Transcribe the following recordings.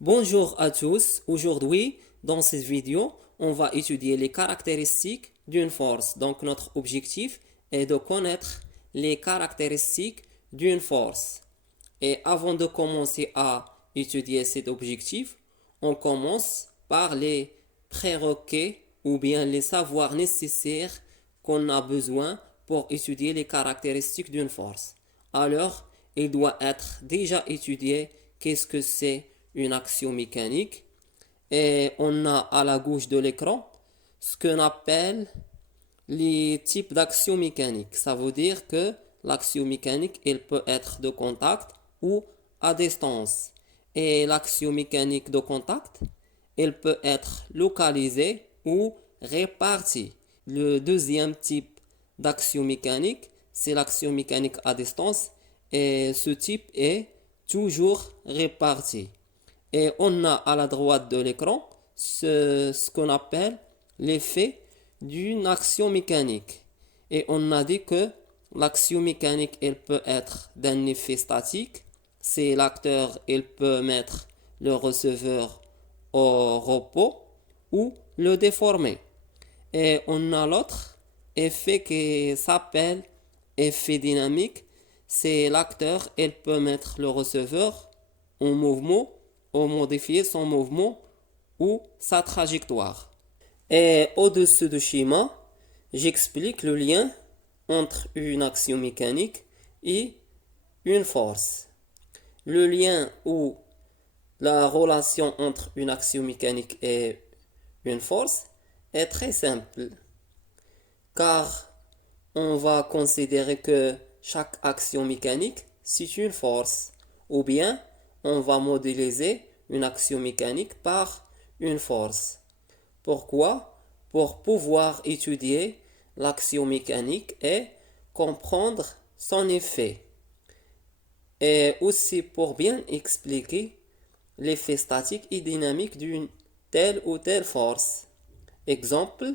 Bonjour à tous. Aujourd'hui, dans cette vidéo, on va étudier les caractéristiques d'une force. Donc, notre objectif est de connaître les caractéristiques d'une force. Et avant de commencer à étudier cet objectif, on commence par les prérequis ou bien les savoirs nécessaires qu'on a besoin pour étudier les caractéristiques d'une force. Alors, il doit être déjà étudié qu'est-ce que c'est une action mécanique. Et on a à la gauche de l'écran ce qu'on appelle les types d'actions mécaniques. Ça veut dire que l'action mécanique, elle peut être de contact ou à distance. Et l'action mécanique de contact, elle peut être localisée ou répartie. Le deuxième type d'action mécanique, c'est l'action mécanique à distance. Et ce type est toujours réparti. Et on a à la droite de l'écran ce qu'on appelle l'effet d'une action mécanique. Et on a dit que l'action mécanique, elle peut être d'un effet statique. C'est l'acteur, il peut mettre le receveur au repos ou le déformer. Et on a l'autre effet qui s'appelle effet dynamique. C'est l'acteur, il peut mettre le receveur en mouvement ou modifier son mouvement ou sa trajectoire. Et au-dessus du schéma, j'explique le lien entre une action mécanique et une force. Le lien ou la relation entre une action mécanique et une force est très simple, car on va considérer que chaque action mécanique, c'est une force, ou bien on va modéliser une action mécanique par une force. Pourquoi? Pour pouvoir étudier l'action mécanique et comprendre son effet. Et aussi pour bien expliquer l'effet statique et dynamique d'une telle ou telle force. Exemple,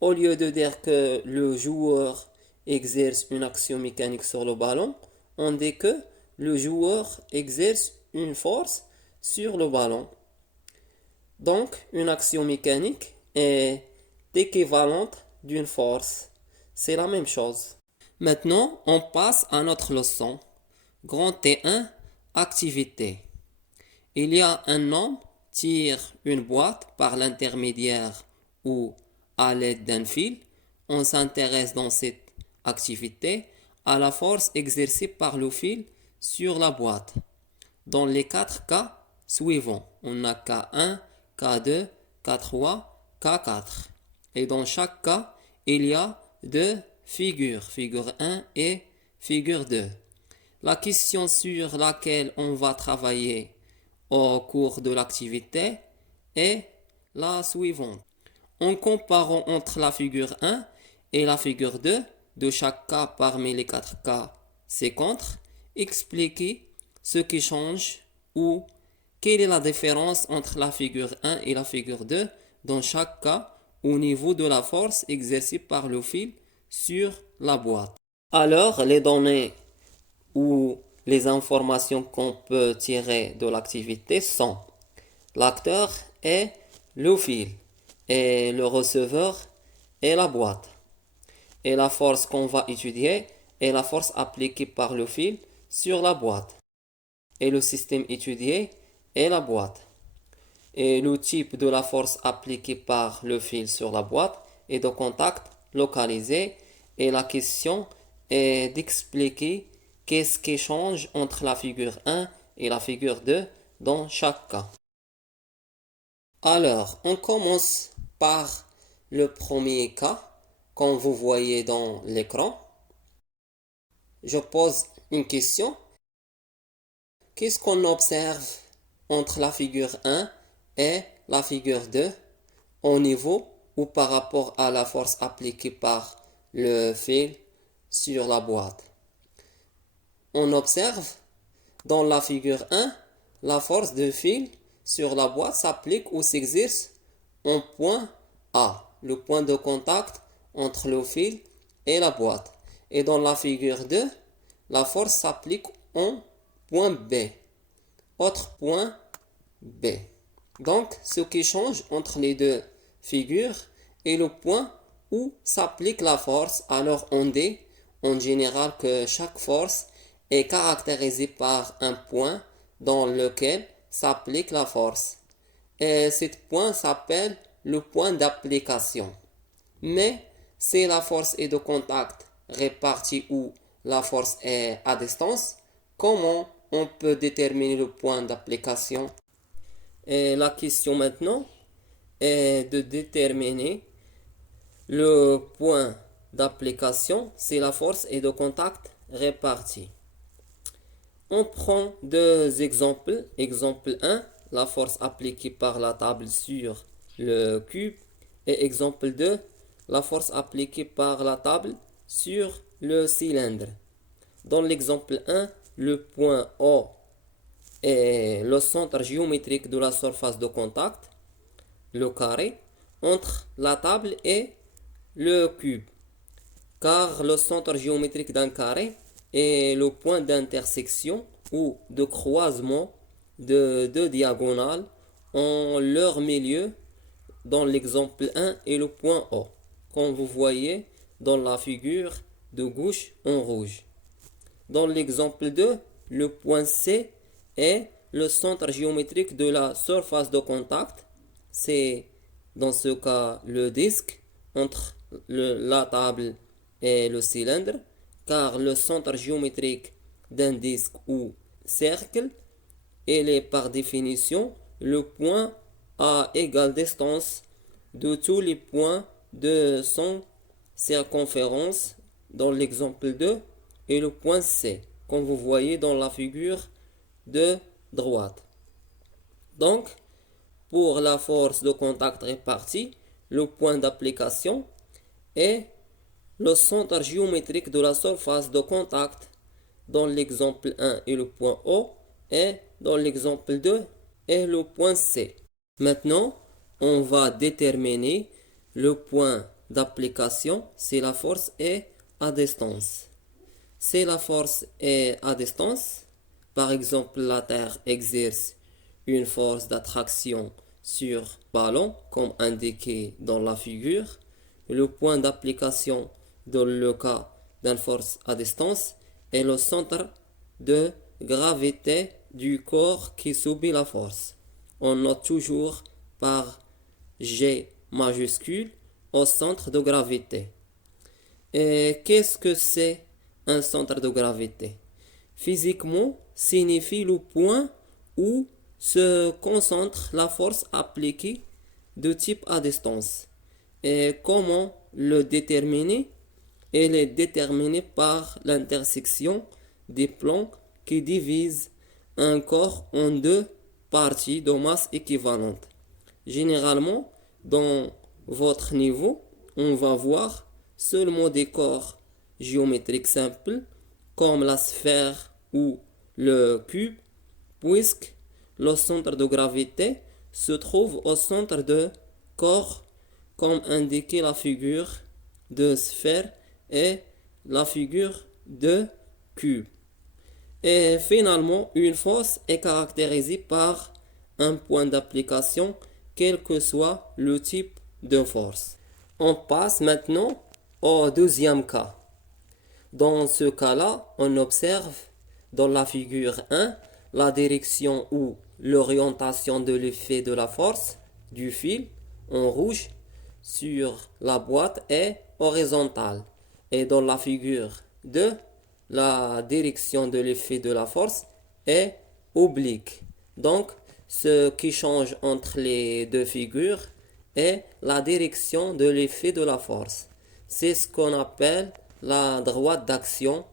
au lieu de dire que le joueur exerce une action mécanique sur le ballon, on dit que le joueur exerce une force sur le ballon. Donc, une action mécanique est équivalente d'une force. C'est la même chose. Maintenant, on passe à notre leçon. Grand T1, activité. Il y a un homme tire une boîte par l'intermédiaire ou à l'aide d'un fil. On s'intéresse dans cette activité à la force exercée par le fil sur la boîte. Dans les quatre cas suivants, on a K1, K2, K3, K4. Et dans chaque cas, il y a deux figures, figure 1 et figure 2. La question sur laquelle on va travailler au cours de l'activité est la suivante. En comparant entre la figure 1 et la figure 2 de chaque cas parmi les quatre cas ci-contre, expliquez ce qui change ou quelle est la différence entre la figure 1 et la figure 2 dans chaque cas au niveau de la force exercée par le fil sur la boîte. Alors, les données ou les informations qu'on peut tirer de l'activité sont l'acteur et le fil, et le receveur et la boîte. Et la force qu'on va étudier est la force appliquée par le fil sur la boîte. Et le système étudié est la boîte. Et le type de la force appliquée par le fil sur la boîte est de contact localisé. Et la question est d'expliquer qu'est-ce qui change entre la figure 1 et la figure 2 dans chaque cas. Alors, on commence par le premier cas, comme vous voyez dans l'écran. Je pose une question. Qu'est-ce qu'on observe entre la figure 1 et la figure 2 au niveau ou par rapport à la force appliquée par le fil sur la boîte? On observe dans la figure 1, la force de fil sur la boîte s'applique ou s'exerce en point A, le point de contact entre le fil et la boîte. Et dans la figure 2, la force s'applique en point B, autre point B. Donc, ce qui change entre les deux figures est le point où s'applique la force. Alors, on dit en général que chaque force est caractérisée par un point dans lequel s'applique la force. Et ce point s'appelle le point d'application. Mais si la force est de contact répartie ou la force est à distance, comment on peut déterminer le point d'application? Et la question maintenant est de déterminer le point d'application si la force est de contact répartie. On prend deux exemples. Exemple 1, la force appliquée par la table sur le cube. Et exemple 2, la force appliquée par la table sur le cylindre. Dans l'exemple 1, le point O est le centre géométrique de la surface de contact, le carré, entre la table et le cube. Car le centre géométrique d'un carré est le point d'intersection ou de croisement de deux diagonales en leur milieu. Dans l'exemple 1 est le point O, comme vous voyez dans la figure de gauche en rouge. Dans l'exemple 2, le point C est le centre géométrique de la surface de contact. C'est dans ce cas le disque entre la table et le cylindre, car le centre géométrique d'un disque ou cercle, il est par définition le point à égale distance de tous les points de son circonférence dans l'exemple 2 et le point C, comme vous voyez dans la figure de droite. Donc, pour la force de contact répartie, le point d'application est le centre géométrique de la surface de contact dans l'exemple 1 et le point O et dans l'exemple 2 et le point C. Maintenant, on va déterminer le point d'application si la force est à distance. Si la force est à distance, par exemple la Terre exerce une force d'attraction sur le ballon comme indiqué dans la figure, le point d'application dans le cas d'une force à distance est le centre de gravité du corps qui subit la force. On note toujours par G majuscule au centre de gravité. Et qu'est-ce que c'est un centre de gravité? Physiquement, signifie le point où se concentre la force appliquée de type à distance. Et comment le déterminer? Elle est déterminée par l'intersection des plans qui divisent un corps en deux parties de masse équivalente. Généralement, dans votre niveau, on va voir seulement des corps géométriques simples comme la sphère ou le cube, puisque le centre de gravité se trouve au centre de corps comme indiqué la figure de sphère et la figure de cube. Et finalement, une force est caractérisée par un point d'application, quel que soit le type de force. On passe maintenant au deuxième cas. Dans ce cas-là, on observe dans la figure 1 la direction ou l'orientation de l'effet de la force du fil en rouge sur la boîte est horizontale. Et dans la figure 2, la direction de l'effet de la force est oblique. Donc, ce qui change entre les deux figures est la direction de l'effet de la force. C'est ce qu'on appelle la droite d'action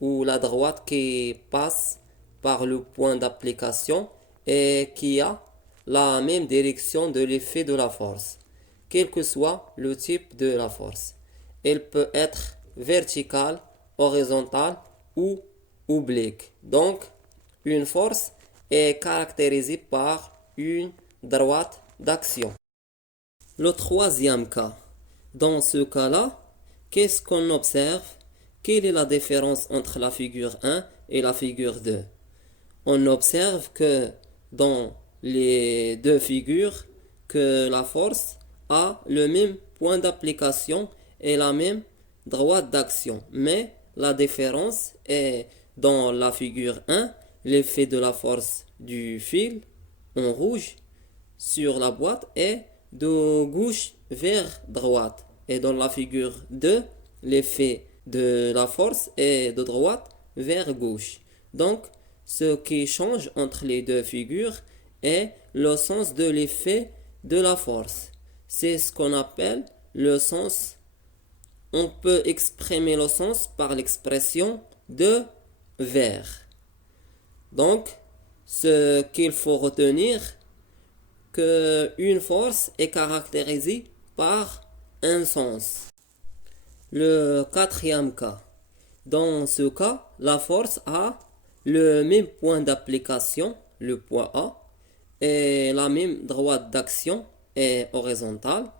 ou la droite qui passe par le point d'application et qui a la même direction de l'effet de la force, quel que soit le type de la force. Elle peut être verticale, horizontale ou oblique. Donc, une force est caractérisée par une droite d'action. Le troisième cas. Dans ce cas-là, qu'est-ce qu'on observe? Quelle est la différence entre la figure 1 et la figure 2? On observe que dans les deux figures que la force a le même point d'application et la même droite d'action. Mais la différence est dans la figure 1, l'effet de la force du fil en rouge sur la boîte est de gauche vers droite. Et dans la figure 2, l'effet de la force est de droite vers gauche. Donc, ce qui change entre les deux figures est le sens de l'effet de la force. C'est ce qu'on appelle le sens. On peut exprimer le sens par l'expression de vers. Donc, ce qu'il faut retenir, qu'une force est caractérisée par un sens. Le quatrième cas. Dans ce cas, la force a le même point d'application, le point A, et la même droite d'action est horizontale,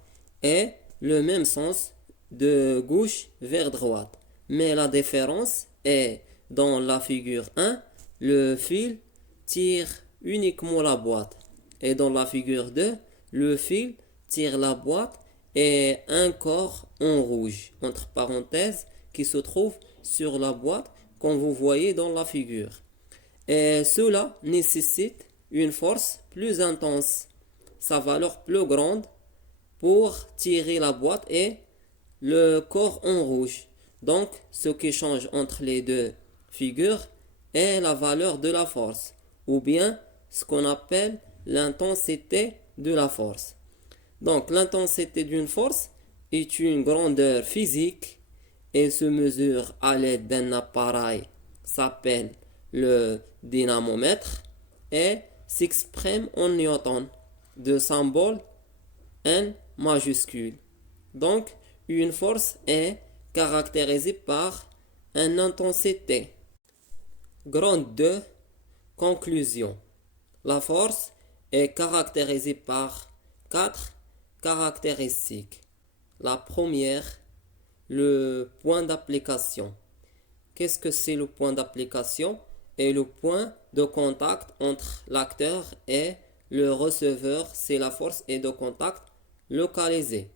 et le même sens de gauche vers droite. Mais la différence est dans la figure 1, le fil tire uniquement la boîte. Et dans la figure 2, le fil tire la boîte et un corps en rouge, entre parenthèses, qui se trouve sur la boîte, comme vous voyez dans la figure. Et cela nécessite une force plus intense, sa valeur plus grande pour tirer la boîte et le corps en rouge. Donc, ce qui change entre les deux figures est la valeur de la force, ou bien ce qu'on appelle l'intensité de la force. Donc, l'intensité d'une force est une grandeur physique et se mesure à l'aide d'un appareil s'appelle le dynamomètre et s'exprime en newton, de symbole N majuscule. Donc, une force est caractérisée par une intensité. Grande 2. Conclusion. La force est caractérisée par 4 caractéristiques. La première, le point d'application. Qu'est-ce que c'est le point d'application? Et le point de contact entre l'acteur et le receveur, c'est la force et de contact localisée.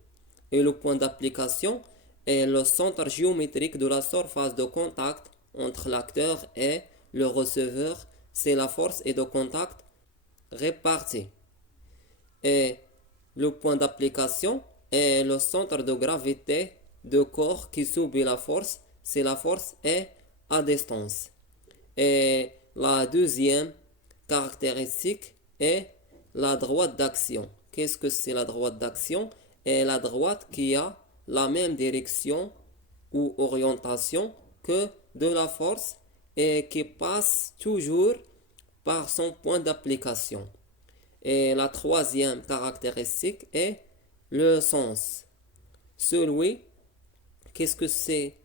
Et le point d'application est le centre géométrique de la surface de contact entre l'acteur et le receveur, c'est la force et de contact répartie. Et le point d'application est le centre de gravité de corps qui subit la force, c'est la force et à distance. Et la deuxième caractéristique est la droite d'action. Qu'est-ce que c'est la droite d'action? Et la droite qui a la même direction ou orientation que de la force et qui passe toujours par son point d'application. Et la troisième caractéristique est le sens. Qu'est-ce que c'est?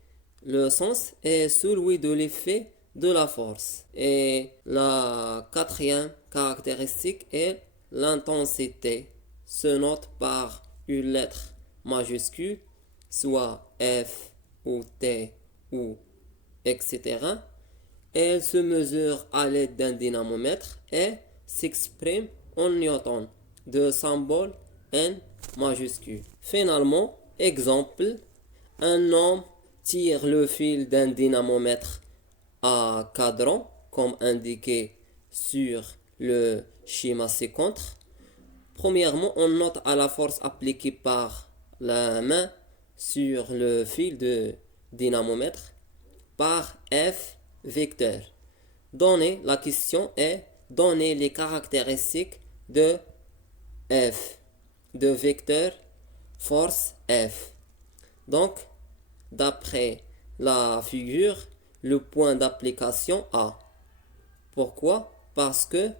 Le sens est celui de l'effet de la force. Et la quatrième caractéristique est l'intensité. Se note par une lettre majuscule, soit F ou T ou etc. Elle se mesure à l'aide d'un dynamomètre et s'exprime en newton, de symbole N majuscule. Finalement, exemple, un homme tire le fil d'un dynamomètre à cadran, comme indiqué sur le schéma ci-contre. Premièrement, on note à la force appliquée par la main sur le fil de dynamomètre par F vecteur. La question est donner les caractéristiques de F, de vecteur force F. Donc, d'après la figure, le point d'application A. Pourquoi? Parce que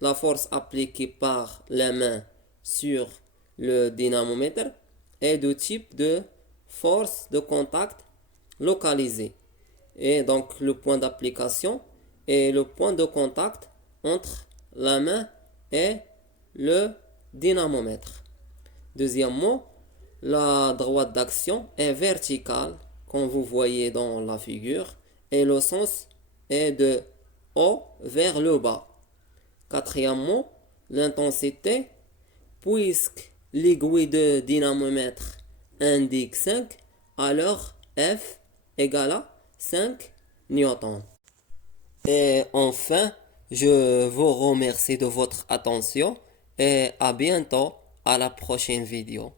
la force appliquée par la main sur le dynamomètre est de type de force de contact localisée. Et donc le point d'application est le point de contact entre la main et le dynamomètre. Deuxièmement, la droite d'action est verticale, comme vous voyez dans la figure, et le sens est de haut vers le bas. Quatrièmement, l'intensité, puisque l'aiguille de dynamomètre indique 5, alors F égale à 5 newtons. Et enfin, je vous remercie de votre attention et à bientôt à la prochaine vidéo.